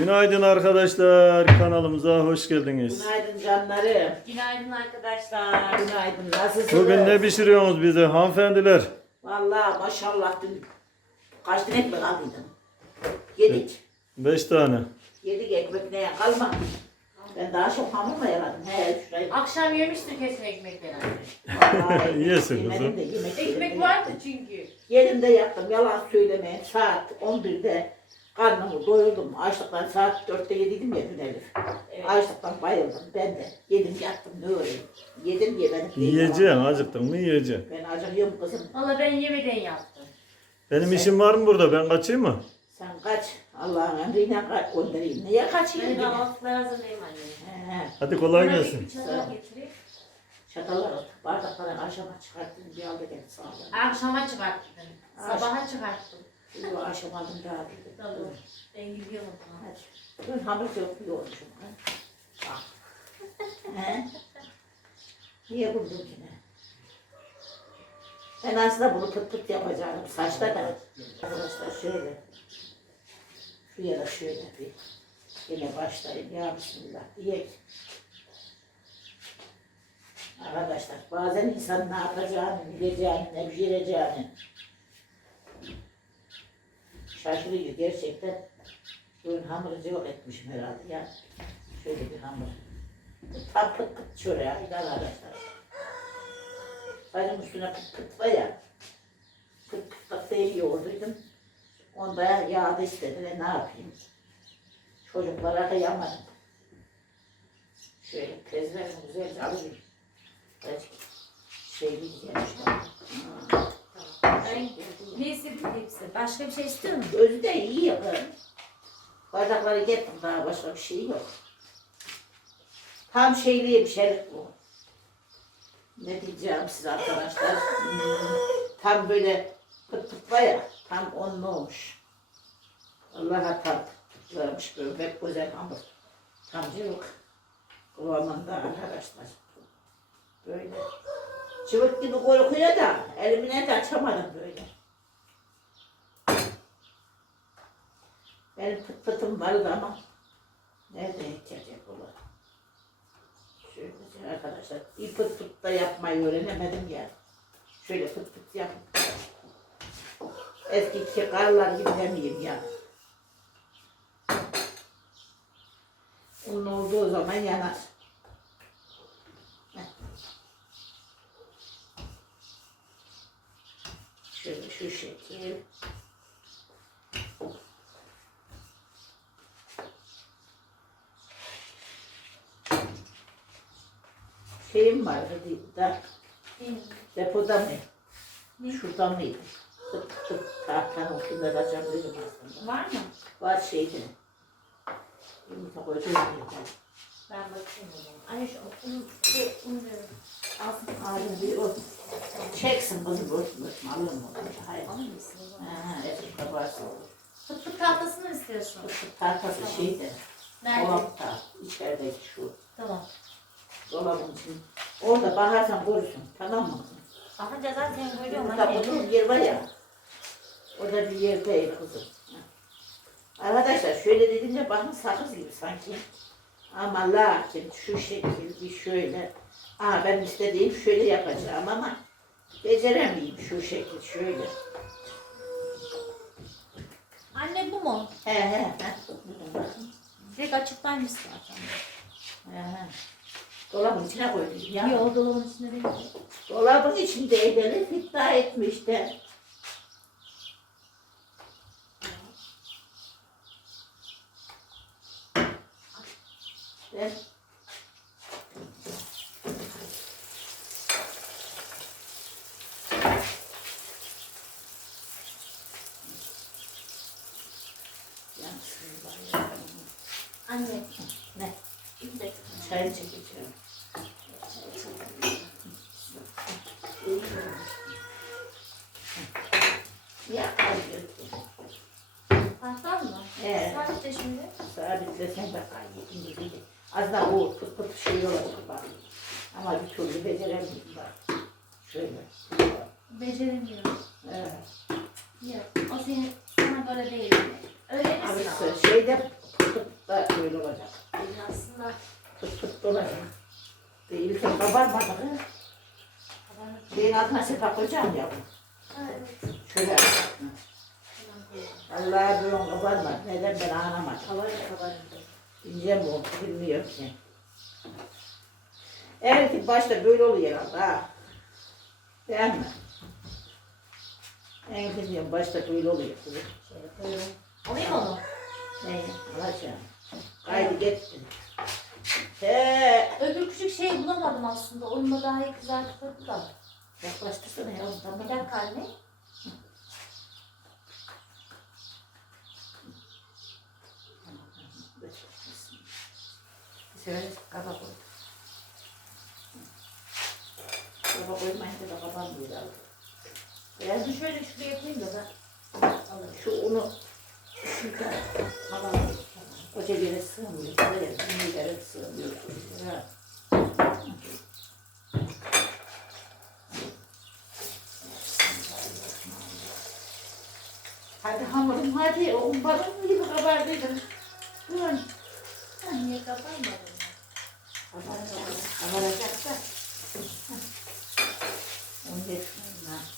Günaydın arkadaşlar. Kanalımıza hoş geldiniz. Günaydın canlarım. Günaydın arkadaşlar. Günaydın. Nasılsınız? Bugün ne pişiriyorsunuz bize hanımefendiler? Vallahi maşallah dün kaç tane ekmek aldıydın? Yedik. Beş tane. Yedik ekmek neye kalmadı. Ben daha çok hamur mu yaradım? He şurayı. Akşam yemiştir kesin ekmekleri. Vallahi Yesin kızım. de yemek Ekmek vardı çünkü. Yerimde yattım. Yalan söylemeyeyim. Saat 11'de karnımı doyurdum. Açlıktan saat 4'te yediydim ya dün Elif. Evet. Açlıktan bayıldım ben de. Yedim yattım ne öyle. Yedim diye ben Yiyeceksin acıktın mı yiyeceksin. Ben acıkıyorum kızım. Valla ben yemeden yaptım. Benim işim var mı burada ben kaçayım mı? Sen kaç. Allah'ın emriyle kaç göndereyim. Niye kaçayım? Ben yine? kahvaltıları hazırlayayım anne. He, Hadi kolay Bana bir gelsin. çatal getireyim. Çatallar, bardakları aşama çıkarttım. Bir aldı gel sağ ol. Akşama çıkarttım. Sabaha çıkarttım. Bu aşam aldım daha. Tamam. Ben gidiyorum. Hadi. Ben hamur yok yoğurmuşum. ha. Bak. He? Niye buldun yine? Ben aslında bunu pıt pıt yapacağım saçta da. Arkadaşlar şöyle. Şuraya da şöyle bir. Yine başlayayım ya Bismillah diyek. Arkadaşlar bazen insan ne yapacağını, bileceğini, ne pişireceğini şaşırıyor gerçekten. Bugün hamurcu yok etmişim herhalde ya. Şöyle bir hamur. Tam pıt pıt çöreği arkadaşlar. Bacım üstüne pıt pıt var ya. Pıt pıt değil yoğurduydum. Onda yağda istediler ne yapayım. Çocuklara kıyamadım. Şöyle tezlerini güzelce alayım. Belki şey gelmişler. Ben ne istedim hepsi? Başka bir şey istiyor musun? Gözü de iyi yakın. Bardakları getir daha başka bir şey yok. Tam şeyliye bir şeylik bu. Ne diyeceğim size arkadaşlar? Tam böyle pıt pıt ya, tam onlu olmuş. Allah'a tam pıtlamış böyle pek güzel hamur. Tam cıvık kıvamında arkadaşlar. Böyle. Cıvık gibi korkuyor da elimine de açamadım böyle. Benim pıt pıtım vardı ama nerede yetecek ola? Şöyle arkadaşlar bir pıt pıt da yapmayı öğrenemedim ya. Şöyle pıt pıt yap. Eski karlar gibi demeyeyim ya. Unlu olduğu zaman yanar. Şu şekil. Şeyim vardı da depoda mı? Şurada mıydı? Tıp tıp tahtanın ucunda da açabilirim aslında. Var mı? Var şeydi. Yumurta koydum. Ben bakayım o zaman. Anne şu un, şey, un verin. Alsın. Bir o. Çeksin örtme örtme alır mı? Hayır. Alır mısın o zaman? Ha, eski kabarsın. Fıt fıt tahtasını mı istiyorsun? Tahtası şeydi. Nerede? Dolapta. içerideki şu. Tamam. Dolabın için. Orada bakarsan görürsün. Tamam mı? Bakınca zaten görüyorum Burada anne. bulduğum yer var ya. Orada bir yer değil kızım. Arkadaşlar şöyle dedince bakın sakız gibi sanki. Ama lakin şu şekil bir şöyle. Aa ben istediğim şöyle yapacağım ama beceremeyeyim şu şekil şöyle. Anne bu mu? He he he. Direkt açıktaymış zaten. He he. Dolabın içine koydum ya. Yok dolabın içinde değil. Dolabın içinde Elif iddia etmişti. Ben Anne. Ne? Bir dakika. Çay çekeceğim. Ya. Tahtan mı? Evet. Sadece şimdi. Sabitlesen bak ay yedim. Az da o pıt pıt şey olacak bak. Ama bir türlü beceremiyorum bak. Şöyle. Beceremiyorum. Evet. Yok. O senin sana göre değil. Abi şeyde pıt da böyle olacak. Aslında pıt olacak. Değil ki kabarmadı. kız. Şeyin altına sepak koyacağım ya. Evet. Şöyle. Vallahi bir on kabarmadı. Neden ben anlamadım. Kabarır kabarır. İnce mi oldu bilmiyorum ki. Evet ki başta böyle oluyor herhalde ha. Değil mi? En bilmiyorum başta böyle oluyor. kızım. Alayım onu. Ne? Alacağım. Haydi gittin. He. Öbür küçük şeyi bulamadım aslında. Onunla daha iyi kızartırdı da. Yaklaştırsana ya. Bir Tamam. dakika anne. Bir sefer kaba koy. Kaba koymayınca da kapanmıyor herhalde. Ben de şöyle şuraya yapayım da ben. Alırım. Şu unu şurada havalı. Koca yere sığmıyor. Böyle bir yere sığmıyor. Ya. Hadi hamurum hadi. O balon gibi kabardıydım. Dur. Sen niye kabarmadın? Kabaracak da. Onu geçmeyeyim ben.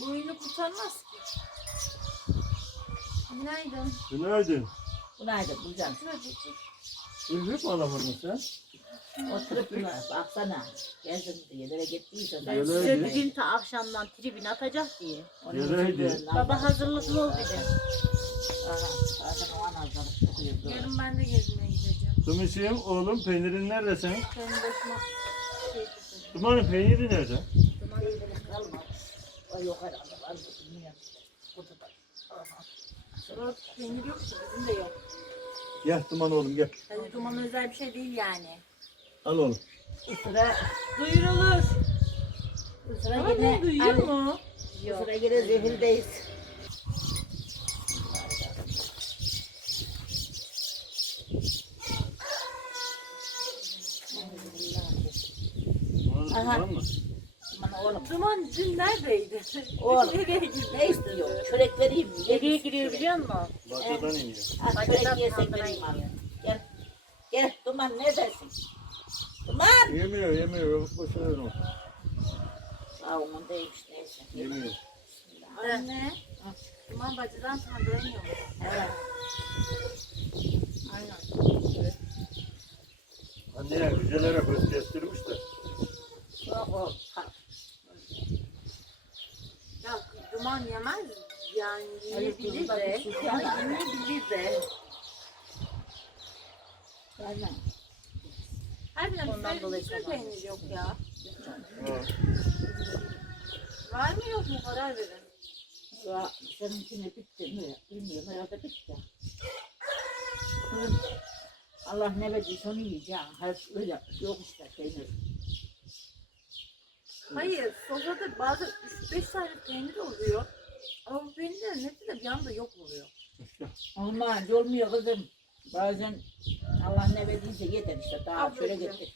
Bu kurtarmaz ki. Günaydın. Günaydın. Günaydın bulacağım. Çocuk. Ürgüp mi alamadın sen? Oturup buna baksana. Gezdim diye nereye gittiyse. Ben Size Öyleydi. bugün ta akşamdan tribün atacak diye. Öyleydi. Baba hazırlıklı ol dedi. Aha, zaten o an hazırlık. Yarın ben de gezmeye gideceğim. Tumişim oğlum peynirin nerede senin? Benim başıma şey. Dumanın peyniri nerede? Kalmamış. O yok herhalde var mı bilmiyorum. Kutuda. Aha. Yok peynir yok ki bizim de yok. Gel Duman oğlum gel. Hadi duman özel bir şey değil yani. Al oğlum. Bu sıra, Duyurulur. bu sıra Ama yine, bunu duyuyor mu? bu sıra yine zehirdeyiz. Aha. duman mı? Oğlum. Duman dün neredeydi? Oğlum. Nereye gitti? Ne istiyor? Çörek vereyim mi? Nereye gidiyor biliyor musun? Bahçeden iniyor. Ha, çörek yesek vereyim abi. Gel. Gel Duman neredesin? Duman. Yemiyor yemiyor. Boşuna ver onu. Aa onun değilmiş neyse. Yemiyor. Anne. Duman bacadan tandıramıyor. Evet. Aynen. Anneye güzelere göz kestirmiş de. O, o, ha, Ya duman yemez. Yani yiyebilir de. şey yemeyebilir de. gelme. Harbiden Ondan dolayı hiçbir peynir yok ya. Var mı yok mu karar verin. Ya seninkine bitti mi? Bilmiyorum herhalde bitti. Kızım, Allah ne verdiyse onu yiyeceğim. Her öyle yok işte peynir. Hayır, sofrada bazen 3-5 tane peynir oluyor. Ama bu peynirlerin hepsi de bir anda yok oluyor. Olmaz olmuyor kızım. Bazen Allah ne verdiyse yeter işte. Daha şöyle getir.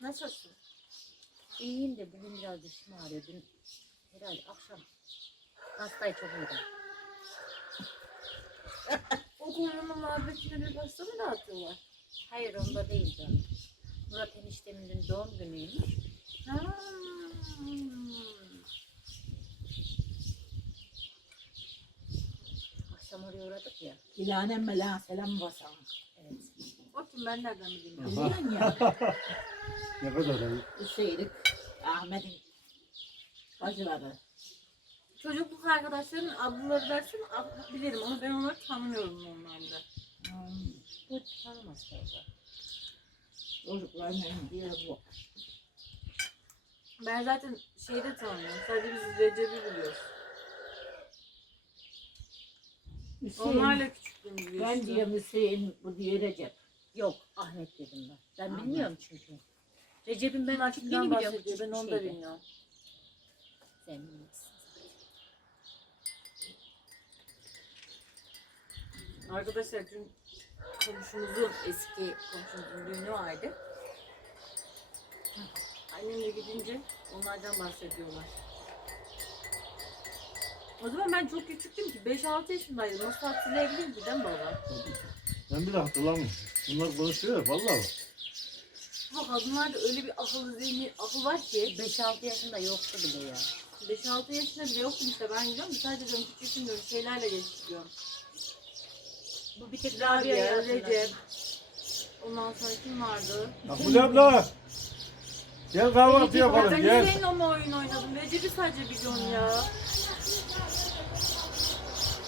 Nasılsın? İyiyim de bugün biraz dişim ağrıyor. Dün herhalde akşam hastayı çok yedim. O konunun muhabbetine bir pasta mı dağıtıyorlar? Hayır onda değil canım. Murat eniştemin dün doğum günüymüş. Ha. Akşam oraya uğradık ya. İlanem mela selam basan. Evet. O kim ben nereden bileyim? ya? Biliyorsun ya. Ne kadar ayıp. Hüseyin'in, Ahmet'in bacıları. Çocukluk arkadaşlarının adları dersin ad- bilirim ama ben onları tanımıyorum normalde. Hmm, Bu tanımaz fazla. Çocuklarının biri bu. Ben zaten şeyde tanımıyorum. Sadece biz Recep'i biliyoruz. Hüseyin, Onlarla küçüklüğümü biliyoruz. ben diyorum Hüseyin, bu diyor Recep. Yok Ahmet dedim ben. Ben bilmiyorum çünkü. Recep'in ben Ben küçüklüğünü kimden biliyorum. bahsediyor ben onu da şeydi. bilmiyorum. Sen bilirsin. Arkadaşlar dün komşumuzun eski komşumuzun düğünü vardı. Annemle gidince Onlardan bahsediyorlar. O zaman ben çok küçüktüm ki 5-6 yaşındaydım. Nasıl hatırlayabilirim ki değil mi baba? Ben bile hatırlamıyorum. Bunlar konuşuyor ya vallahi. bak. Ama kadınlarda öyle bir akıl zihni, akıl var ki 5-6 yaşında yoktu bile ya. 5-6 yaşında bile yoktum işte ben gidiyorum sadece diyorum küçüktüm diyorum şeylerle geçiyorum. Bu bir tek Rabia, Recep. Ondan sonra kim vardı? Makbule abla. Gel kahvaltı yapalım ben gel. Hüseyin'le mi oyun oynadım? Recep'i sadece biliyorum ya.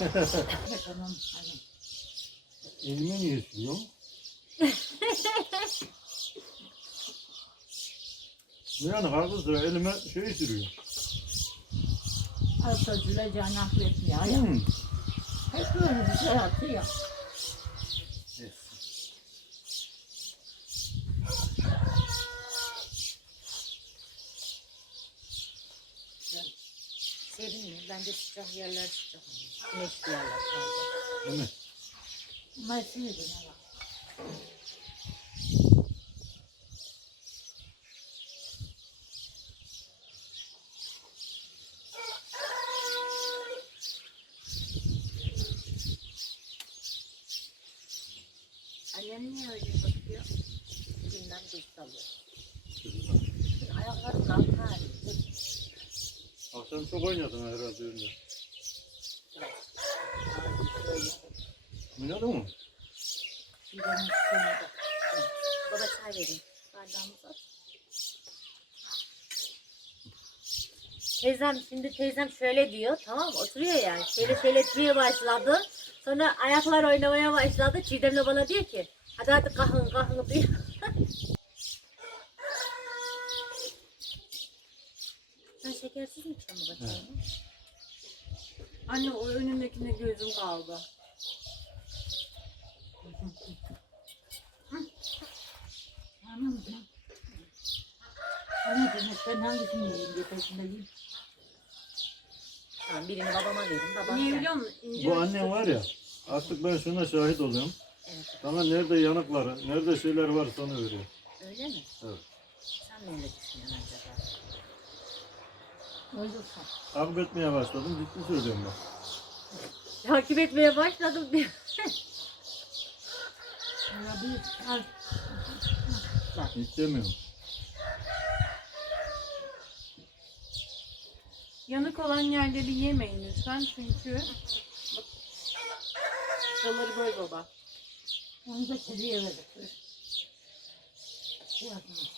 Elime niye sürüyor? Yani karpuz sıra elime şey sürüyor. Arsa Züleycan affetmiyor. Ya. Hmm. Hep böyle bir şey atıyor. Serin mi? Bence sıcak yerler sıcak. Güneşli yerler fazla. Değil mi? Mesleği de ne var? Annem niye öyle bakıyor? Günden duş alıyor. Ayaklarım kalk hali. Akşam çok oynadın herhalde önünde. Oynadın mı? Baba çay vereyim. Bardağımızı at. Teyzem şimdi teyzem şöyle diyor tamam oturuyor yani şöyle şöyle diye başladı sonra ayaklar oynamaya başladı Çiğdem de bana diyor ki hadi hadi kalkın kalkın diyor. Sen şekersiz mi içiyorsun çayını? Anne o önündekine gözüm kaldı. Anne demek ben hangisini yiyeyim diye peşinde yiyeyim. Tamam birini babama verin babam Niye biliyor musun? İnce Bu uçlu- annen var ya. Artık ben şuna şahit oluyorum. Evet. Sana nerede yanıkları, nerede şeyler var sana veriyor. Öyle mi? Evet. Sen ne öyle düşünüyorsun acaba? Takip etmeye başladım. Ciddi söylüyorum bak. Takip etmeye başladım al. Hiç demiyorum. Yanık olan yerleri yemeyin lütfen çünkü şuraları böyle baba. Onu da kediye verdik. Yapma.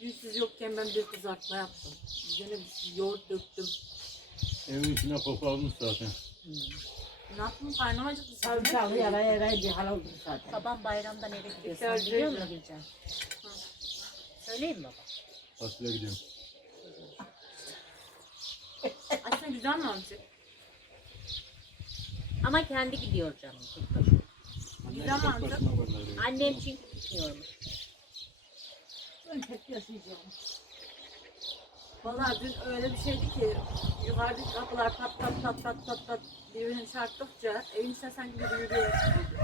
Dün siz yokken ben bir kızartma yaptım. Üzerine bir yoğurt döktüm. Evin içine koku almış zaten. Ne yaptım karnım acıktı. Sarımsaklı yara yara bir hal oldum zaten. Babam bayramda nereye gidiyor? Sen Şarjı biliyor musun Gülcan? Söyleyeyim baba. Fasulye gidiyorum. Aslında güzel mantık. Ama kendi gidiyor canım. Güzel mantık. Annem çünkü gitmiyormuş. Ben tek yaşayacağım. Vallahi dün öyle bir şeydi ki yukarıdaki kapılar pat pat pat pat pat pat birbirine çarptıkça evin içine sanki biri yürüyormuş gibi.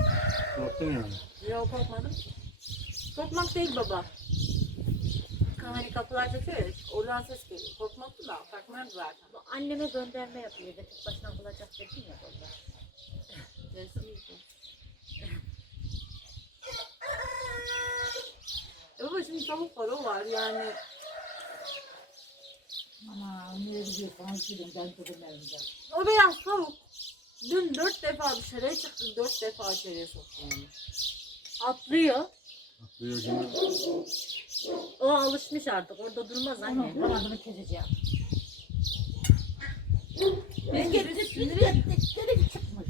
Korktun yani. Yok korkmadım. Korkmak değil baba. Hani kapılar çekiyor ya, oradan ses geliyor. Korkmaktı da, korkmadım zaten. Bu anneme gönderme yapıyor. Tek başına bulacak dedin ya baba. Kesinlikle. Baba şimdi tavuk var, o var yani. Ama nereye gidiyorsanız gidin ben dedim evimde. O beyaz tavuk dün dört defa dışarıya çıktı, dört defa içeriye soktu onu. Atlıyor. Diyor gibi. O alışmış artık. Orada durmaz anne. kanadını keseceğim. Biz geri çıkmış.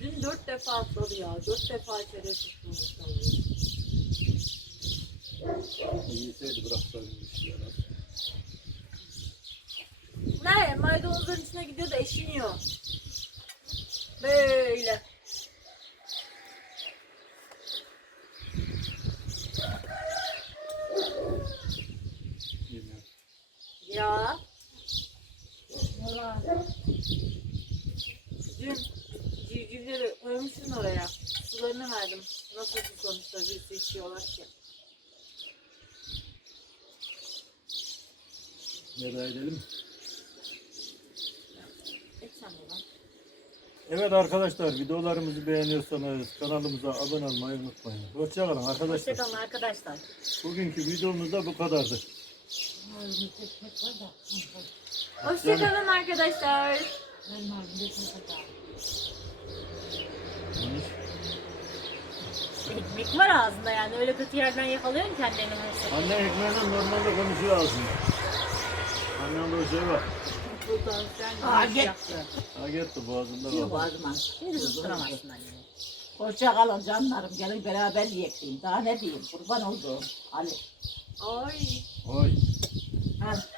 dün dört defa atladı ya, dört defa içeriye soktu onu. Yeseydi bıraksaydım bir şey yarar. Ne? Maydanozların içine gidiyor da eşiniyor. Böyle. Ya dün civcivleri koymuşsun oraya. Sularını verdim. Nasıl susamışlar bir su içiyorlar ki. Veda edelim. Evet arkadaşlar videolarımızı beğeniyorsanız kanalımıza abone olmayı unutmayın. Hoşçakalın arkadaşlar. Hoşçakalın arkadaşlar. Bugünkü videomuz da bu kadardı. Hoşçakalın arkadaşlar. Ekmek var ağzında yani öyle kötü yerden yakalıyorsun kendini. Anne ekmeğinden normalde konuşuyor ağzında. Annemde o şey var. Aa git. Ha gitti boğazında Yok azman. Şimdi susturamazsın anneni. Hoşça kalın canlarım. Gelin beraber yiyeyim. Daha ne diyeyim? Kurban olduğum. Ali. Ay. Oy. Ha.